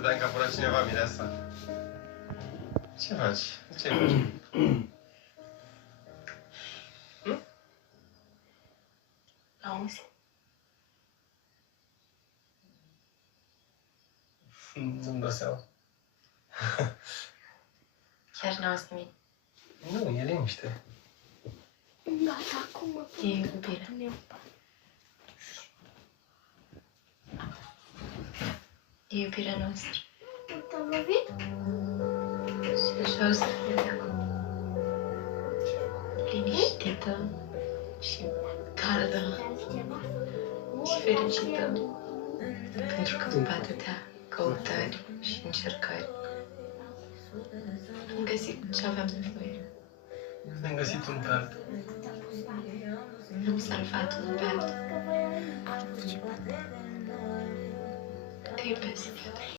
Credeam că a furat cineva mireasa. Ce faci? Ce faci? Auzi? Nu-mi dau seama. Chiar n-auzi nimic. Nu, e liniște. Gata, acum E iubire. E iubirea noastră. Te-am lovit? Și așa o să fie de acum. Liniștită și caldă și fericită. Pentru că după atâtea căutări și încercări am găsit ce aveam nevoie. Ne-am găsit unul pe altul. Am salvat unul pe altul. Te iubesc.